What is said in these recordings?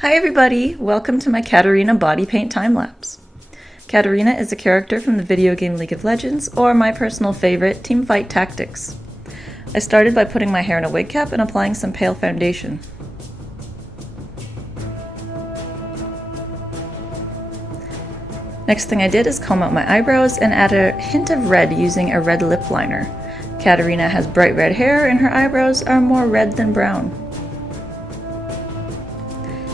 Hi everybody! Welcome to my Katarina body paint time-lapse. Katarina is a character from the video game League of Legends, or my personal favorite, Teamfight Tactics. I started by putting my hair in a wig cap and applying some pale foundation. Next thing I did is comb out my eyebrows and add a hint of red using a red lip liner. Katarina has bright red hair and her eyebrows are more red than brown.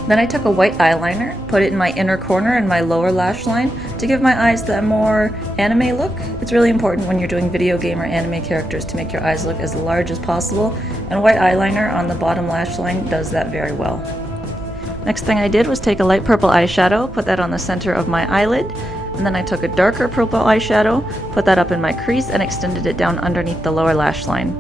Then I took a white eyeliner, put it in my inner corner and my lower lash line to give my eyes that more anime look. It's really important when you're doing video game or anime characters to make your eyes look as large as possible, and white eyeliner on the bottom lash line does that very well. Next thing I did was take a light purple eyeshadow, put that on the center of my eyelid, and then I took a darker purple eyeshadow, put that up in my crease and extended it down underneath the lower lash line.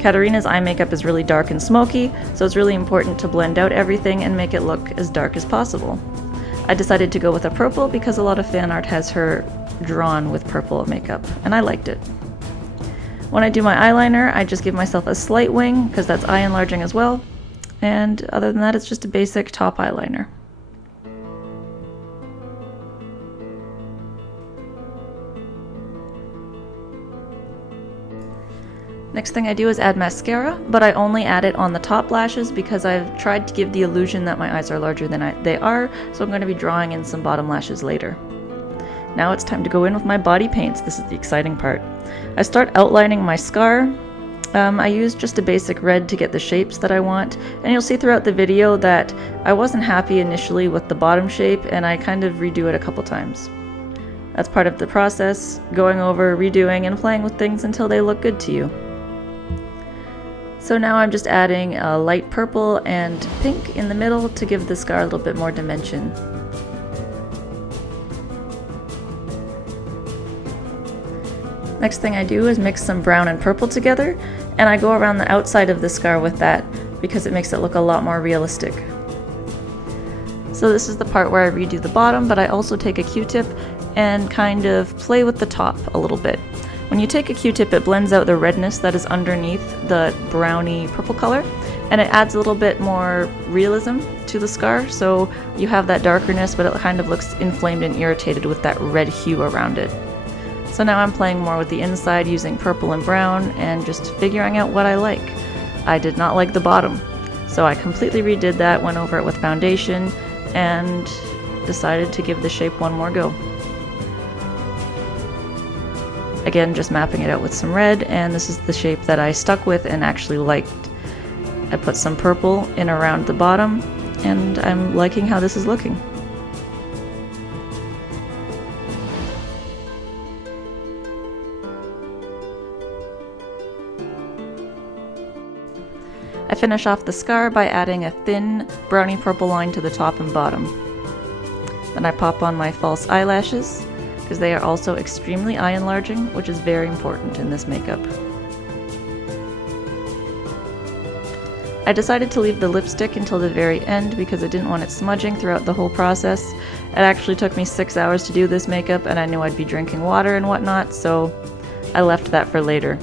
Katarina's eye makeup is really dark and smoky, so it's really important to blend out everything and make it look as dark as possible. I decided to go with a purple because a lot of fan art has her drawn with purple makeup, and I liked it. When I do my eyeliner, I just give myself a slight wing because that's eye enlarging as well, and other than that it's just a basic top eyeliner. Next thing I do is add mascara, but I only add it on the top lashes because I've tried to give the illusion that my eyes are larger than they are, so I'm going to be drawing in some bottom lashes later. Now it's time to go in with my body paints. This is the exciting part. I start outlining my scar. I use just a basic red to get the shapes that I want, and you'll see throughout the video that I wasn't happy initially with the bottom shape and I kind of redo it a couple times. That's part of the process, going over, redoing, and playing with things until they look good to you. So now I'm just adding a light purple and pink in the middle to give the scar a little bit more dimension. Next thing I do is mix some brown and purple together, and I go around the outside of the scar with that because it makes it look a lot more realistic. So this is the part where I redo the bottom, but I also take a Q-tip and kind of play with the top a little bit. When you take a Q-tip, it blends out the redness that is underneath the browny purple color, and it adds a little bit more realism to the scar, so you have that darkerness, but it kind of looks inflamed and irritated with that red hue around it. So now I'm playing more with the inside using purple and brown and just figuring out what I like. I did not like the bottom, so I completely redid that, went over it with foundation, and decided to give the shape one more go. Again, just mapping it out with some red, and this is the shape that I stuck with and actually liked. I put some purple in around the bottom, and I'm liking how this is looking. I finish off the scar by adding a thin browny purple line to the top and bottom. Then I pop on my false eyelashes, because they are also extremely eye enlarging, which is very important in this makeup. I decided to leave the lipstick until the very end because I didn't want it smudging throughout the whole process. It actually took me 6 hours to do this makeup, and I knew I'd be drinking water and whatnot, so I left that for later.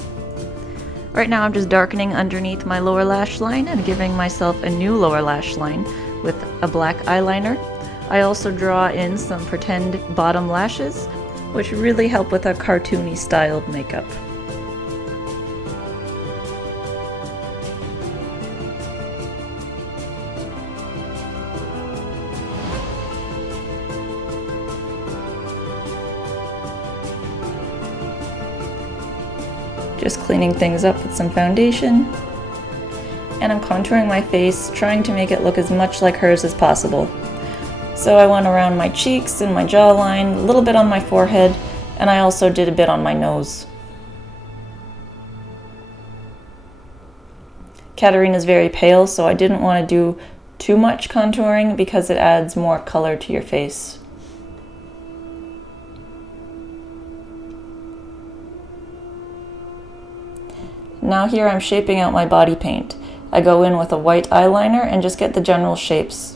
Right now I'm just darkening underneath my lower lash line and giving myself a new lower lash line with a black eyeliner. I also draw in some pretend bottom lashes, which really help with a cartoony styled makeup. Just cleaning things up with some foundation. And I'm contouring my face, trying to make it look as much like hers as possible. So I went around my cheeks and my jawline, a little bit on my forehead, and I also did a bit on my nose. Katarina's very pale, so I didn't want to do too much contouring because it adds more color to your face. Now here I'm shaping out my body paint. I go in with a white eyeliner and just get the general shapes.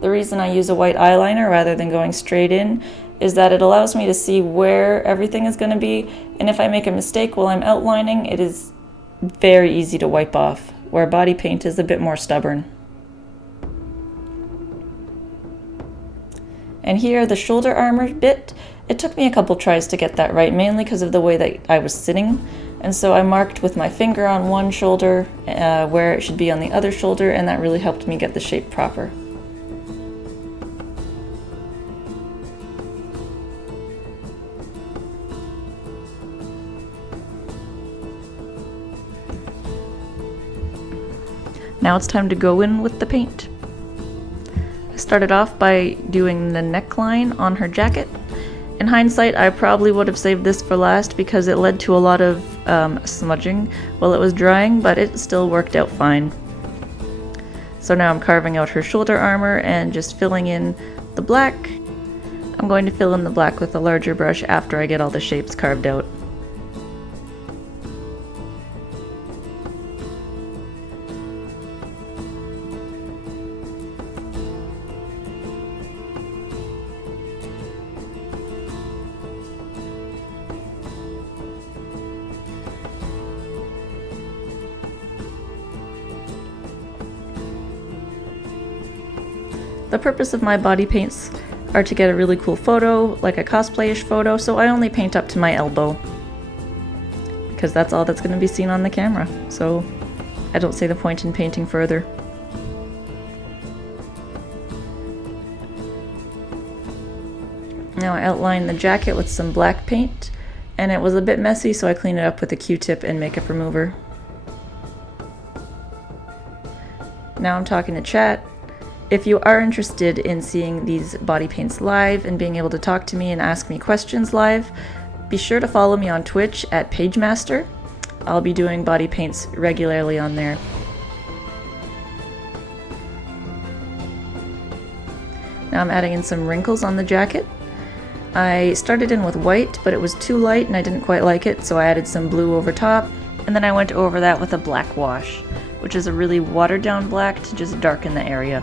The reason I use a white eyeliner rather than going straight in is that it allows me to see where everything is going to be, and if I make a mistake while I'm outlining, it is very easy to wipe off. where body paint is a bit more stubborn. And here, the shoulder armor bit, it took me a couple tries to get that right, mainly because of the way that I was sitting. And so I marked with my finger on one shoulder where it should be on the other shoulder, and that really helped me get the shape proper. Now it's time to go in with the paint. I started off by doing the neckline on her jacket. In hindsight, I probably would have saved this for last because it led to a lot of smudging while it was drying, but it still worked out fine. So now I'm carving out her shoulder armor and just filling in the black. I'm going to fill in the black with a larger brush after I get all the shapes carved out. The purpose of my body paints are to get a really cool photo, like a cosplayish photo, so I only paint up to my elbow. Because that's all that's going to be seen on the camera, so I don't see the point in painting further. Now I outlined the jacket with some black paint, and it was a bit messy, so I cleaned it up with a Q-tip and makeup remover. Now I'm talking to chat. If you are interested in seeing these body paints live and being able to talk to me and ask me questions live, be sure to follow me on Twitch at PageMaster. I'll be doing body paints regularly on there. Now I'm adding in some wrinkles on the jacket. I started in with white, but it was too light and I didn't quite like it, so I added some blue over top, and then I went over that with a black wash, which is a really watered down black to just darken the area.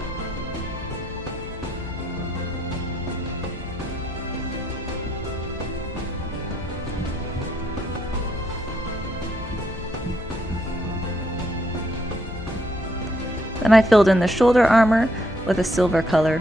Then I filled in the shoulder armor with a silver color.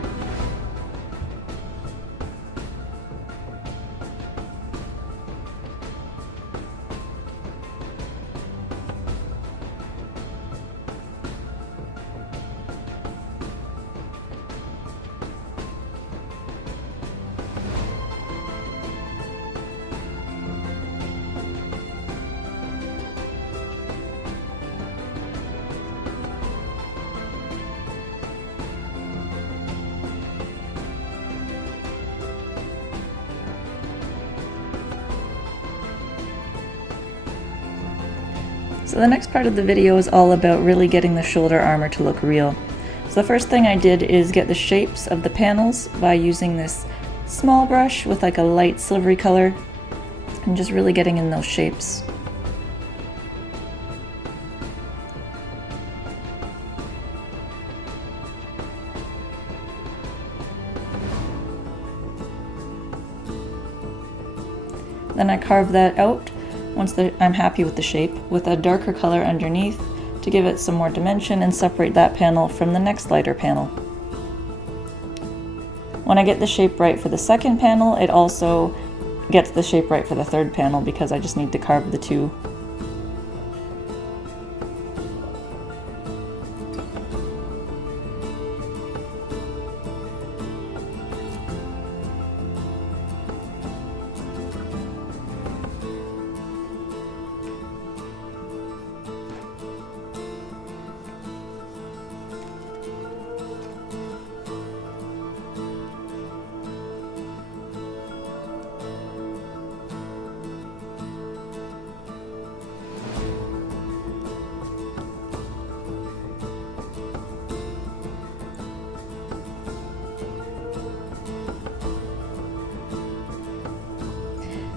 So the next part of the video is all about really getting the shoulder armor to look real. So the first thing I did is get the shapes of the panels by using this small brush with like a light silvery color and just really getting in those shapes. Then I carve that out once I'm happy with the shape with a darker color underneath to give it some more dimension and separate that panel from the next lighter panel. When I get the shape right for the second panel, it also gets the shape right for the third panel because I just need to carve the two.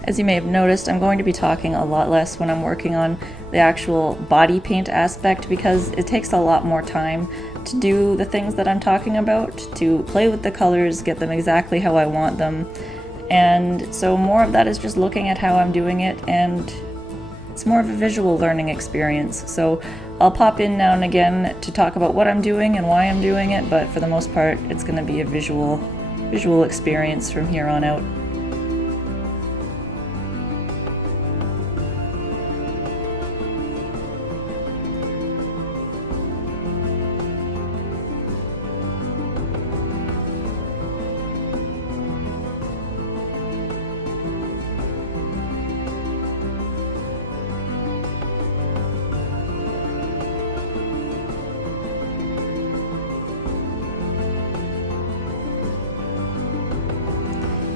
As you may have noticed, I'm going to be talking a lot less when I'm working on the actual body paint aspect because it takes a lot more time to do the things that I'm talking about, to play with the colors, get them exactly how I want them. And so more of that is just looking at how I'm doing it, and it's more of a visual learning experience. So I'll pop in now and again to talk about what I'm doing and why I'm doing it, but for the most part, it's going to be a visual experience from here on out.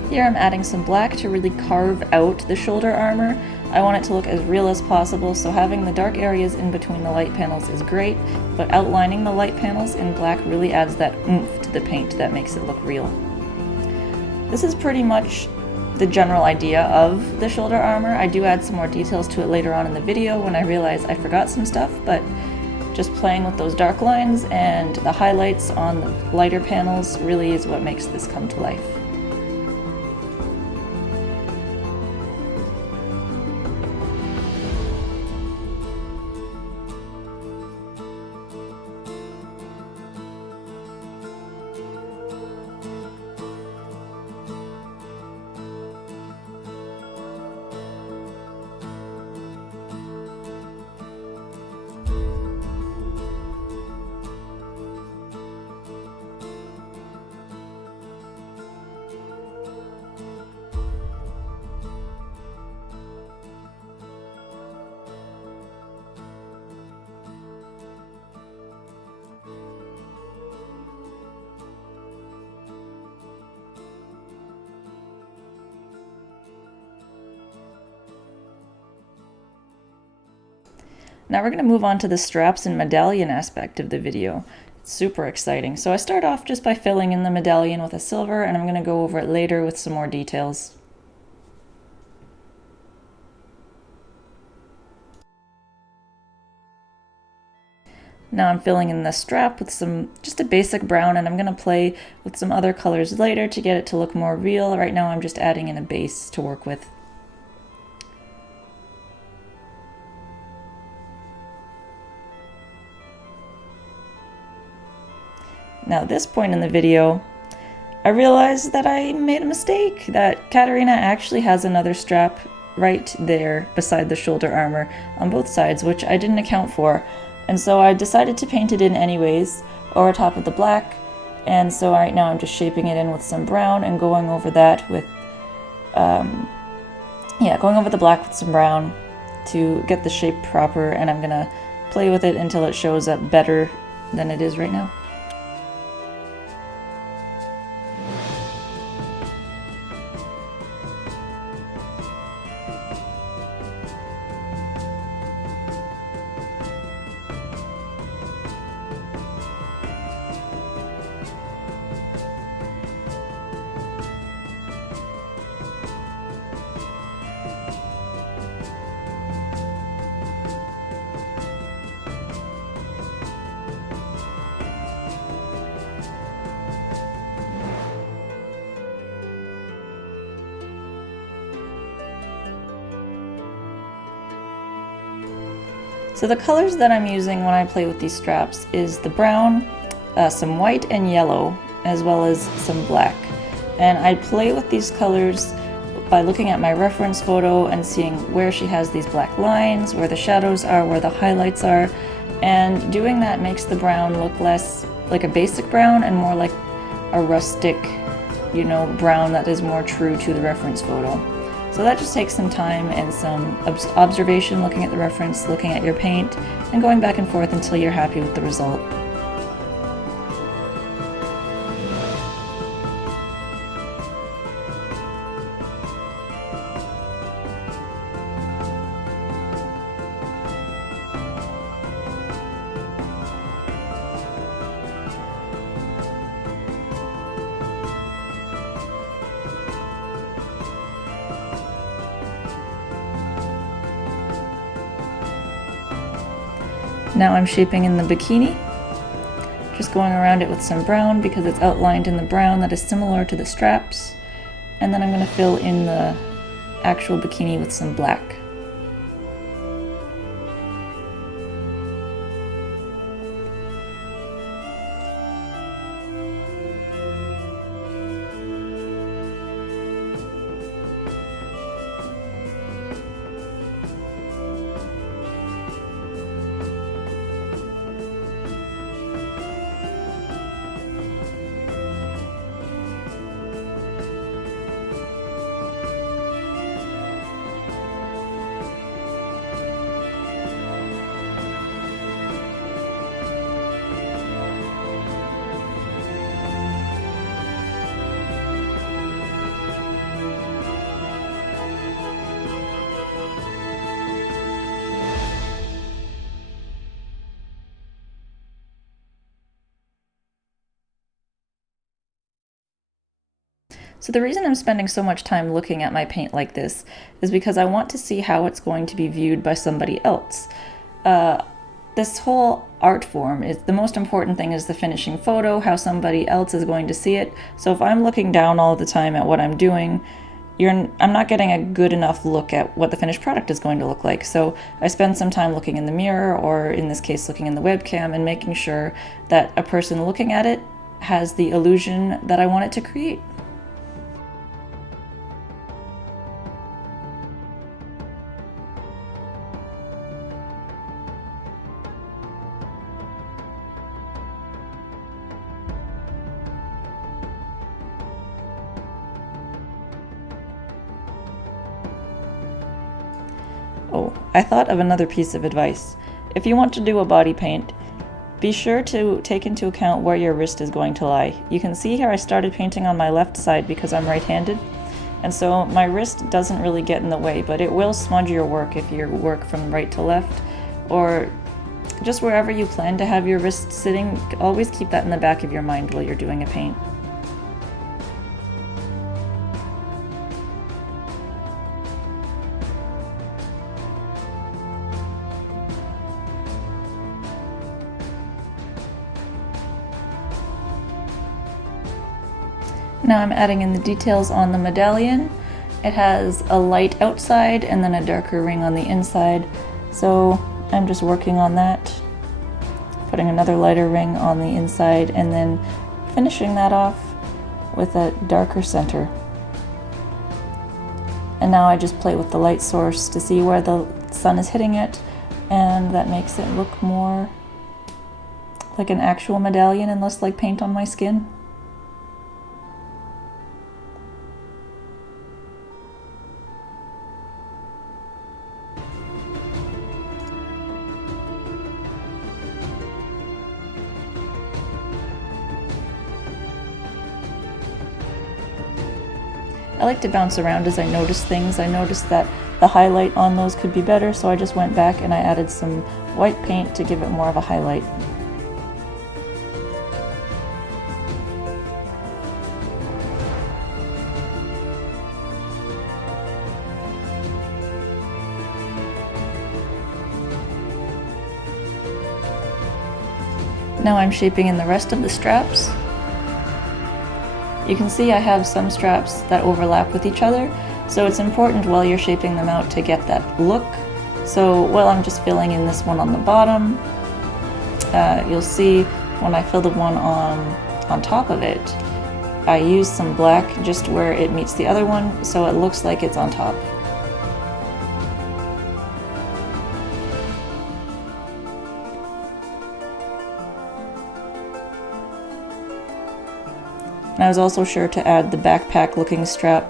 Here I'm adding some black to really carve out the shoulder armor. I want it to look as real as possible, so having the dark areas in between the light panels is great, but outlining the light panels in black really adds that oomph to the paint that makes it look real. This is pretty much the general idea of the shoulder armor. I do add some more details to it later on in the video when I realize I forgot some stuff, but just playing with those dark lines and the highlights on the lighter panels really is what makes this come to life. Now we're going to move on to the straps and medallion aspect of the video. It's super exciting. So I start off just by filling in the medallion with a silver, and I'm going to go over it later with some more details. Now I'm filling in the strap with just a basic brown, and I'm going to play with some other colors later to get it to look more real. Right now I'm just adding in a base to work with. Now at this point in the video, I realized that I made a mistake, that Katarina actually has another strap right there beside the shoulder armor on both sides, which I didn't account for. And so I decided to paint it in anyways, over top of the black. And so right now I'm just shaping it in with some brown and going over that with, going over the black with some brown to get the shape proper. And I'm gonna play with it until it shows up better than it is right now. So the colors that I'm using when I play with these straps is the brown, some white and yellow, as well as some black. And I play with these colors by looking at my reference photo and seeing where she has these black lines, where the shadows are, where the highlights are. And doing that makes the brown look less like a basic brown and more like a rustic, brown that is more true to the reference photo. So that just takes some time and some observation, looking at the reference, looking at your paint, and going back and forth until you're happy with the result. Now I'm shaping in the bikini, just going around it with some brown because it's outlined in the brown that is similar to the straps, and then I'm going to fill in the actual bikini with some black. So the reason I'm spending so much time looking at my paint like this is because I want to see how it's going to be viewed by somebody else. This whole art form is the most important thing is the finishing photo, how somebody else is going to see it. So if I'm looking down all the time at what I'm doing, I'm not getting a good enough look at what the finished product is going to look like. So I spend some time looking in the mirror, or in this case looking in the webcam, and making sure that a person looking at it has the illusion that I want it to create. Oh, I thought of another piece of advice. If you want to do a body paint, be sure to take into account where your wrist is going to lie. You can see here I started painting on my left side because I'm right-handed, and so my wrist doesn't really get in the way, but it will smudge your work if you work from right to left, or just wherever you plan to have your wrist sitting. Always keep that in the back of your mind while you're doing a paint. Now I'm adding in the details on the medallion. It has a light outside and then a darker ring on the inside. So I'm just working on that, putting another lighter ring on the inside and then finishing that off with a darker center. And now I just play with the light source to see where the sun is hitting it, and that makes it look more like an actual medallion and less like paint on my skin. I like to bounce around as I notice things. I noticed that the highlight on those could be better, so I just went back and I added some white paint to give it more of a highlight. Now I'm shaping in the rest of the straps. You can see I have some straps that overlap with each other, so it's important while you're shaping them out to get that look. So while I'm just filling in this one on the bottom, you'll see when I fill the one on top of it, I use some black just where it meets the other one, so it looks like it's on top. And I was also sure to add the backpack looking strap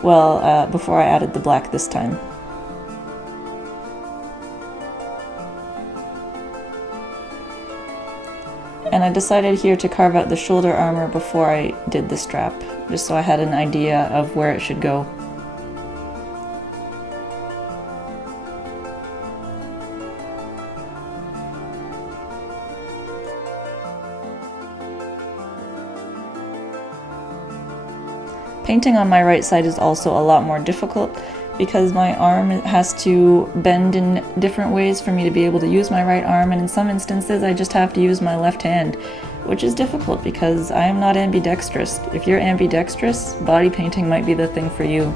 before I added the black this time. And I decided here to carve out the shoulder armor before I did the strap, just so I had an idea of where it should go. Painting on my right side is also a lot more difficult because my arm has to bend in different ways for me to be able to use my right arm, and in some instances I just have to use my left hand, which is difficult because I am not ambidextrous. If you're ambidextrous, body painting might be the thing for you.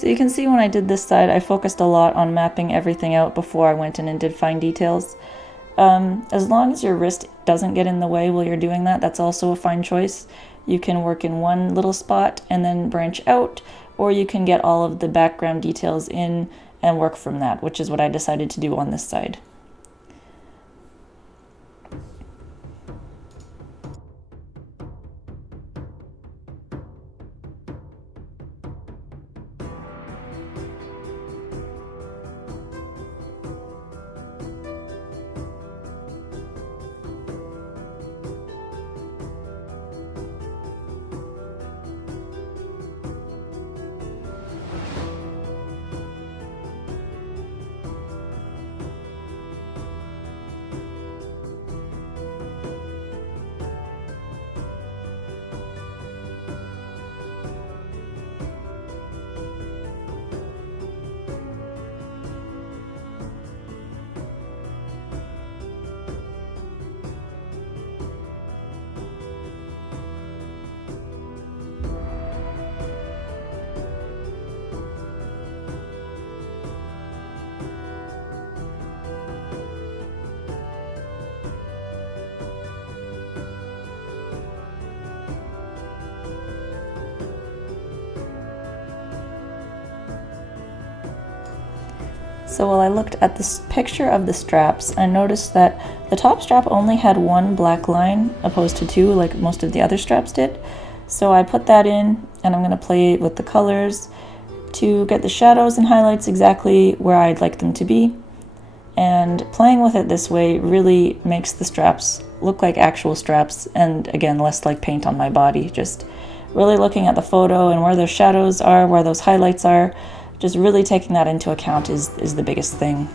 So you can see when I did this side, I focused a lot on mapping everything out before I went in and did fine details. As long as your wrist doesn't get in the way while you're doing that, that's also a fine choice. You can work in one little spot and then branch out, or you can get all of the background details in and work from that, which is what I decided to do on this side. So while I looked at this picture of the straps, I noticed that the top strap only had one black line opposed to two like most of the other straps did. So I put that in and I'm going to play with the colors to get the shadows and highlights exactly where I'd like them to be. And playing with it this way really makes the straps look like actual straps, and again, less like paint on my body. Just really looking at the photo and where those shadows are, where those highlights are, just really taking that into account is the biggest thing.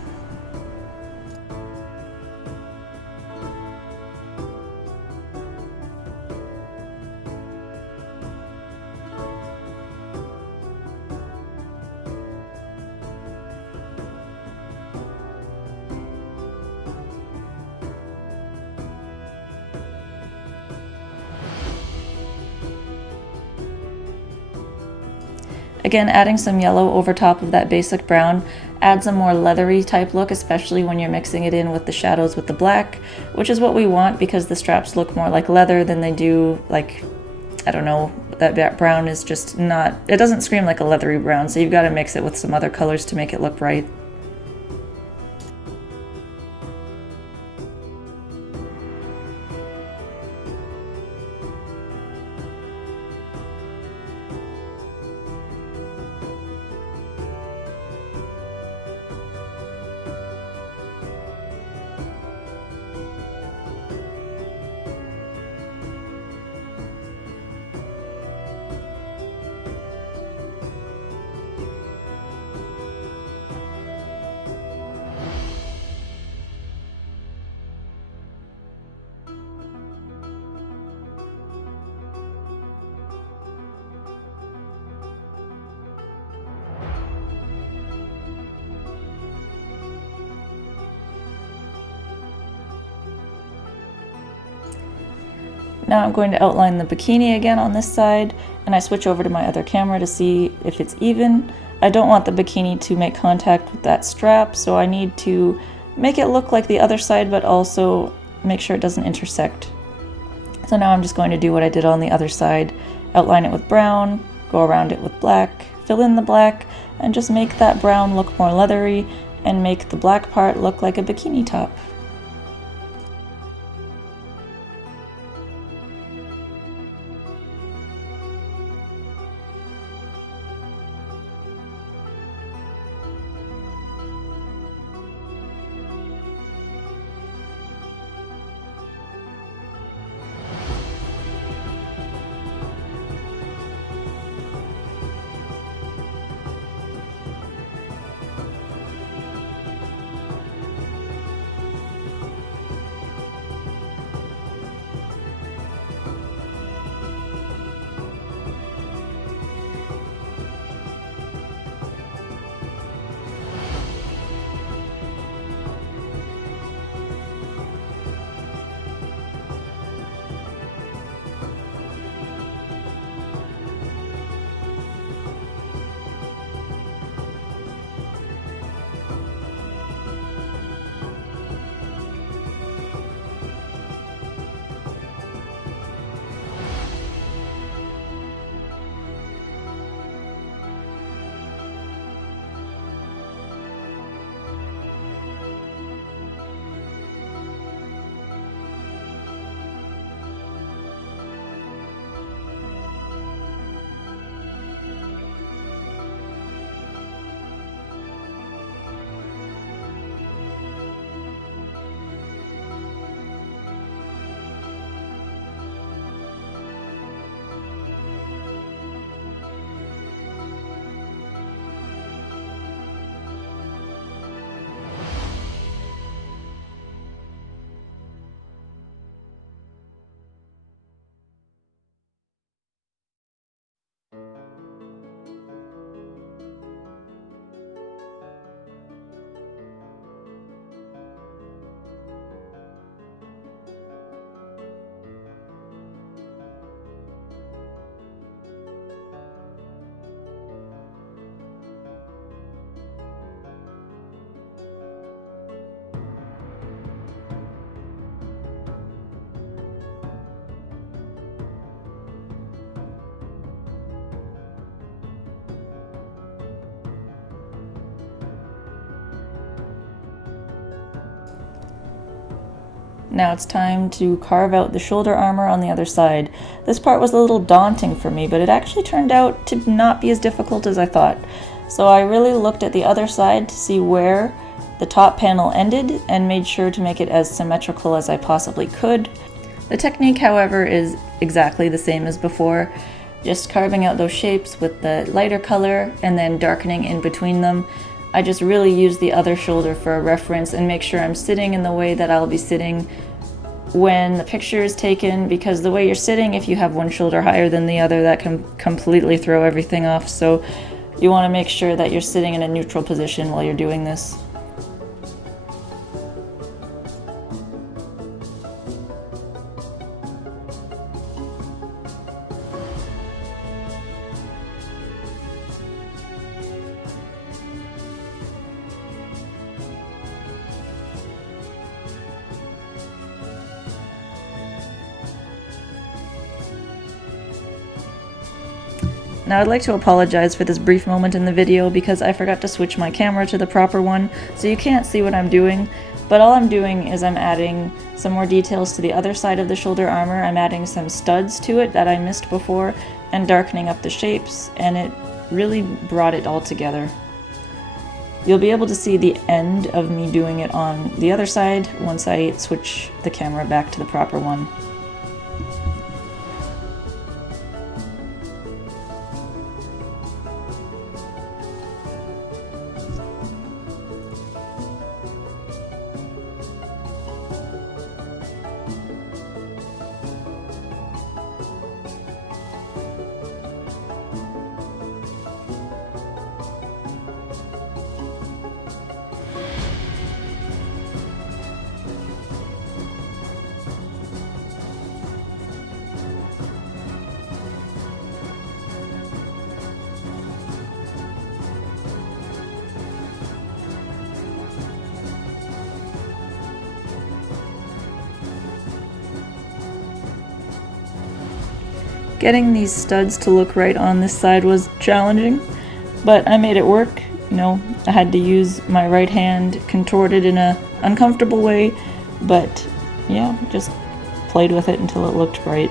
Again, adding some yellow over top of that basic brown adds a more leathery type look, especially when you're mixing it in with the shadows with the black, which is what we want because the straps look more like leather than they do like, I don't know, that brown is just not, it doesn't scream like a leathery brown, so you've got to mix it with some other colors to make it look right. Now I'm going to outline the bikini again on this side, and I switch over to my other camera to see if it's even. I don't want the bikini to make contact with that strap, so I need to make it look like the other side, but also make sure it doesn't intersect. So now I'm just going to do what I did on the other side, outline it with brown, go around it with black, fill in the black, and just make that brown look more leathery, and make the black part look like a bikini top. Now it's time to carve out the shoulder armor on the other side. This part was a little daunting for me, but it actually turned out to not be as difficult as I thought. So I really looked at the other side to see where the top panel ended and made sure to make it as symmetrical as I possibly could. The technique, however, is exactly the same as before, just carving out those shapes with the lighter color and then darkening in between them. I just really use the other shoulder for a reference and make sure I'm sitting in the way that I'll be sitting when the picture is taken, because the way you're sitting, if you have one shoulder higher than the other, that can completely throw everything off. So you want to make sure that you're sitting in a neutral position while you're doing this. Now I'd like to apologize for this brief moment in the video because I forgot to switch my camera to the proper one, so you can't see what I'm doing, but all I'm doing is I'm adding some more details to the other side of the shoulder armor. I'm adding some studs to it that I missed before and darkening up the shapes, and it really brought it all together. You'll be able to see the end of me doing it on the other side once I switch the camera back to the proper one. Getting these studs to look right on this side was challenging, but I made it work. You know, I had to use my right hand contorted in an uncomfortable way, but yeah, just played with it until it looked right.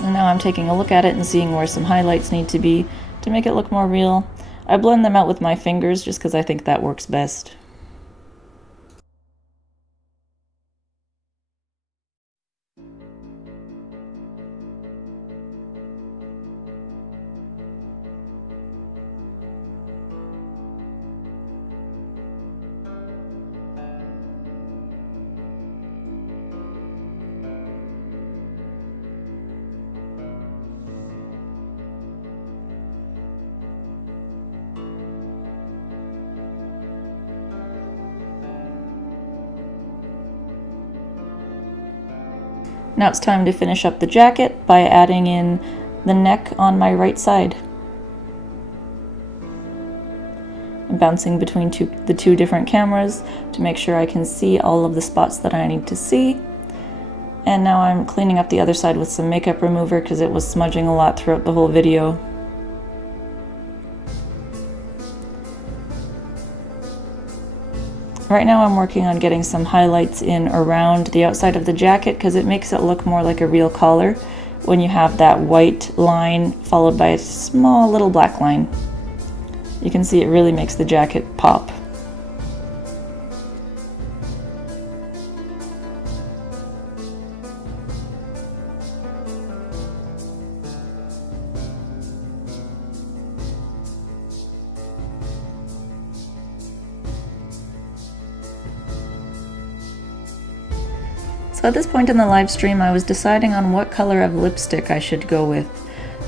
And now I'm taking a look at it and seeing where some highlights need to be to make it look more real. I blend them out with my fingers just because I think that works best. Now it's time to finish up the jacket by adding in the neck on my right side. I'm bouncing between the two different cameras to make sure I can see all of the spots that I need to see. And now I'm cleaning up the other side with some makeup remover because it was smudging a lot throughout the whole video. Right now I'm working on getting some highlights in around the outside of the jacket because it makes it look more like a real collar when you have that white line followed by a small little black line. You can see it really makes the jacket pop. So at this point in the live stream, I was deciding on what color of lipstick I should go with.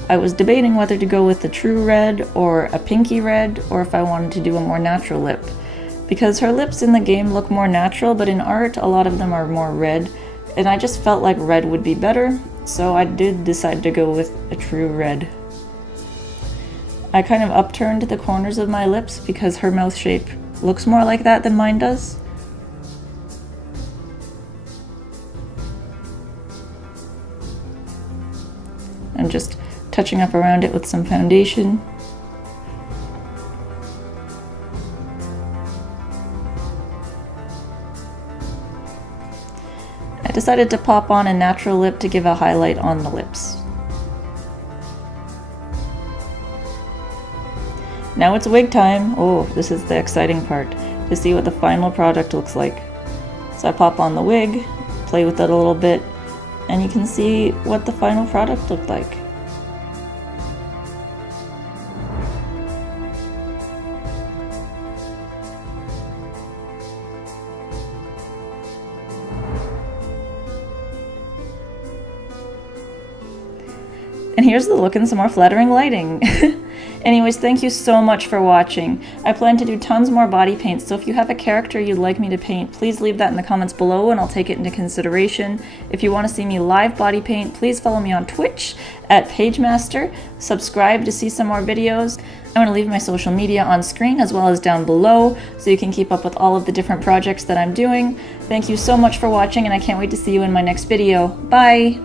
I was debating whether to go with the true red or a pinky red, or if I wanted to do a more natural lip. Because her lips in the game look more natural, but in art a lot of them are more red, and I just felt like red would be better, so I did decide to go with a true red. I kind of upturned the corners of my lips because her mouth shape looks more like that than mine does. I'm just touching up around it with some foundation. decided to pop on a natural lip to give a highlight on the lips. Now it's wig time! Oh, this is the exciting part, to see what the final product looks like. So I pop on the wig, play with it a little bit, and you can see what the final product looked like. And here's the look in some more flattering lighting. Anyways, thank you so much for watching. I plan to do tons more body paints, so if you have a character you'd like me to paint, please leave that in the comments below and I'll take it into consideration. If you want to see me live body paint, please follow me on Twitch at PageMaster. Subscribe to see some more videos. I'm going to leave my social media on screen as well as down below so you can keep up with all of the different projects that I'm doing. Thank you so much for watching and I can't wait to see you in my next video. Bye!